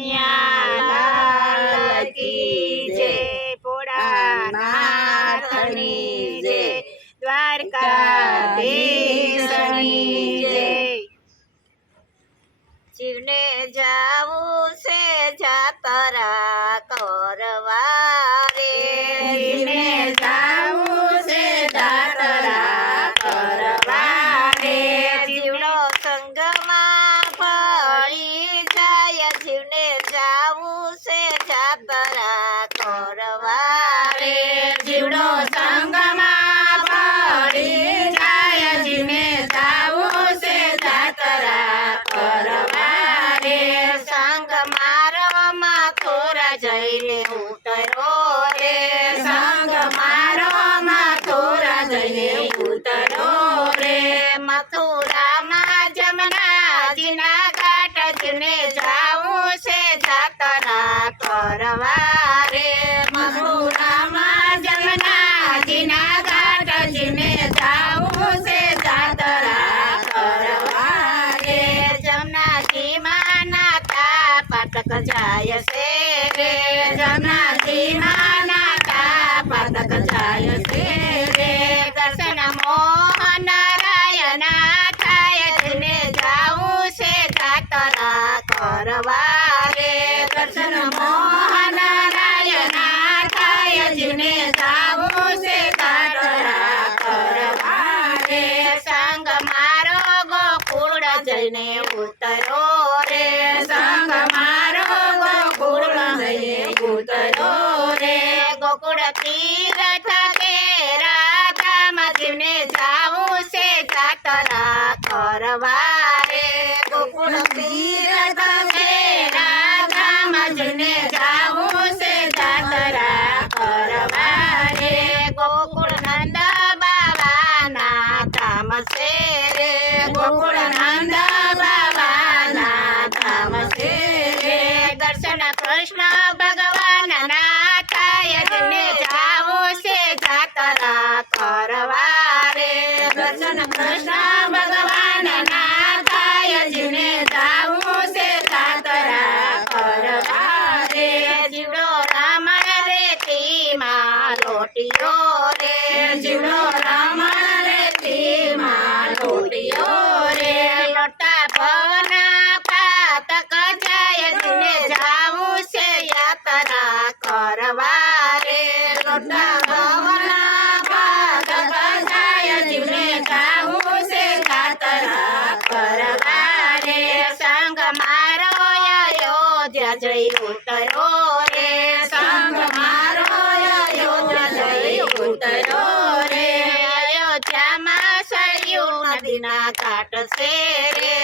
કનૈયા કી જય, ભોળાનાથની જય, દ્વારકાધીશની જય। શિવને જાવું છે જાતરા કરવા રે, શિવને જાવું છે જાતરા કરવા રે, જીવડો સંગમાં ભળી જાય, શિવને જાવું છે જાતરા કરવા રે, જીવડો સંગમાં ભળી જાય, શિવને જાવું છે જાતરા કરવા રે, સંગ મારો મથુરા જઈને ઉતરો રે, સંગ મારો મથુરા જઈને ઉતરો રે, મથુરામાં જમનાજીના ઘાટ જીને જાવું છે જાતરા કરવા રે, મથુરામાં જમનાજીના ઘાટ જીને જાવું છે જાતરા કરવા રે, જમનાજી નાતા પાતક જાય છે રે, જમનાજી નાતા પાતક જાય છે રે, દર્શન મોહન નારાયણા થાય, જીને જાવું છે જાતરા કરવા રે, દર્શન મોહન નારાયણા થાય, જીને જાવું છે જાતરા કરવા રે, સંગ મારો ગોકુળ જઈને ઉતરો રે, સંગ મારો ગોકુળ જઈને ઉતરો રે, ગોકુળ તીર્થ કે રાધામ જીને જાવું છે જાતરા કરવા રે, ગોકુળ તીર્થ કે રાધામ જીને જાવું છે જાતરા કરવા રે, ગોકુળ નંદ બાબાના ધામ છે રે, ગોકુળ નંદ બાબાના ધામ છે રે, દર્શન કૃષ્ણ ભગવાનના થાય, જીને જાવું છે જાતરા કરવા રે, દર્શન કૃષ્ણ ભગવાનના થાય, જીને જાવું છે જાતરા કરવા રે, જીવડો રામણ રેતીમાં લોટીઓ રે, જીવડો રામણ રેતીમાં લોટીઓ રે, લોટા ભવના પાતક જાય, જીને જાવું છે યાત્રા કરવા રે, લોટા ભવના પાતક જાય, જીને જાવું છે યાત્રા કરવા રે, સંગ મારો અયોધ્યા જઈ ઉતરો રે, સંગ મારો અયોધ્યા જઈ ઉતરો રે, અયોધ્યામાં સરયુ નદીના ઘાટ છે રે,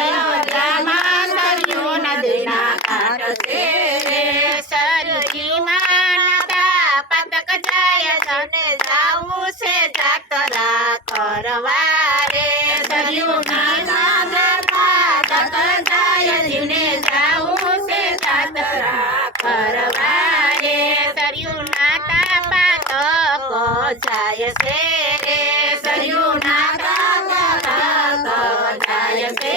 અયોધ્યામાં સરયુ નદીના ઘાટ છે રે, સરયુજીમાં નાતા પાતક જાય, તને જાવું છે જાતરા કરવા રે, સરયુના પાતક જાય, જીને જાવું છે જાતરા કરવા રે, સરયુના પાતક જાય છે રે, સરયુના પાતક જાય છે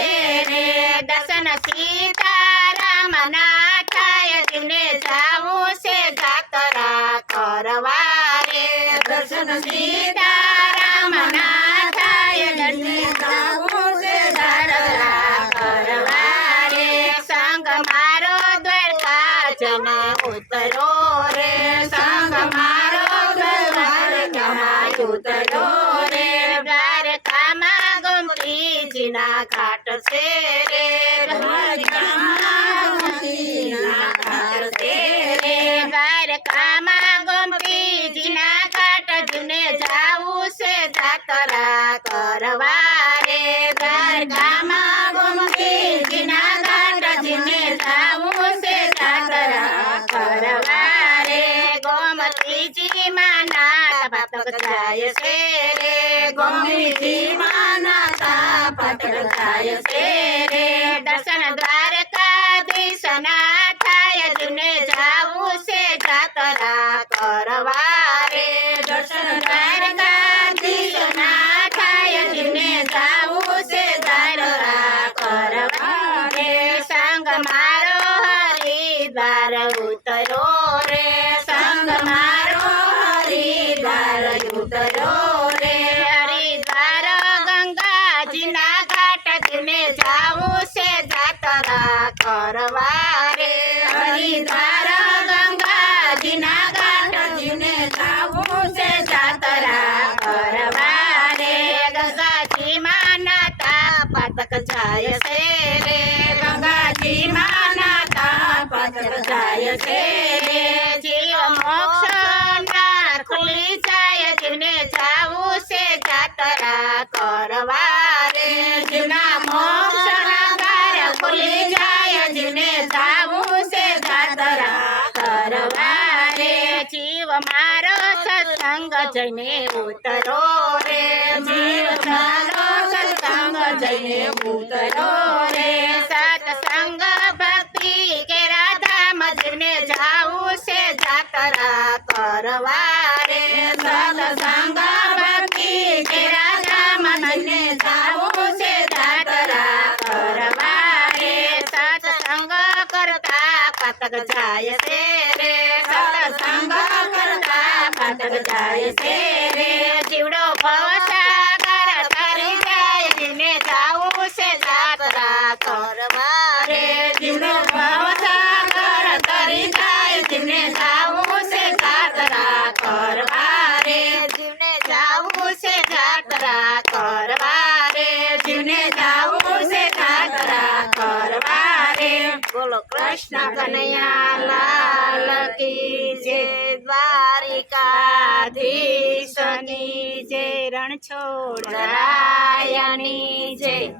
રે, દર્શન સીતારામના થાય, જીને જાવું છે જાતરા કરવા રે, દર્શન સીતારામના થાય, જીને જાવું છે જાતરા કરવા રે, સંગ મારો દ્વારકા જને ઉતરો રે, સંગ મારો દ્વારકામાં ઉતરો રે, દ્વારકામાં ગોમતીજીના ઘાટ છે રે, દ્વારકામાં ગોમતીજીના ઘાટ છે રે, દ્વારકામાં ગોમતીજીના ઘાટ, જીને જાવું છે જાતરા કરવા રે, દ્વારકામાં ગોમતીજીના ઘાટ, જીને જાવું છે જાતરા કરવા રે, ગોમતીજી માના પાતક જાય છે રે, ગોમતીજી માના પાતક જાય છે રે, દર્શન દ્વારકાધીશના થાય, જીને જાવું છે જાતરા કરવા રે, દર્શન દ્વારકાધીશના થાય, જીને જાવું છે જાતરા કરવા રે, સંગ મારો હરિ જાય છે રે ગંગાજીમાં નાતા પાતક જાય છે રે જીવ મોક્ષના ખુલી જાય જીવને જાવું છે જાતરા કરવા રે જીવના મોક્ષના દ્વાર ખુલી જાય જીવને જાવું છે જાતરા કરવા રે જીવ મારો સત્સંગ જઈને ઉતરો રે જીવ મારો સત્સંગ જઈને ઉતરો રે સત્સંગ ભક્તિ કે રાધા મજીને જાવું છે જાતરા કરવા રે સત્સંગ ભક્તિ કે રાધા મજીને જાવું છે જાતરા કરવા રે સત્સંગ કરતા પાતક જાય છે રે સત્સંગ કરતા પાતક જાય છે રે જીવડો ભવસાગર તરી જાય જીને જાવું છે જાતરા કરવા રે જીવડો ભવસાગર તરી જાય જીને જાવું છે જાતરા કરવા રે જીવને જાવું છે જાતરા કરવા રે જીવને જાવું છે જાતરા કરવા રે બોલો કૃષ્ણ કનૈયા લાલ કી જય દ્વારિકાધીશની જય રણછોડ રાયની જય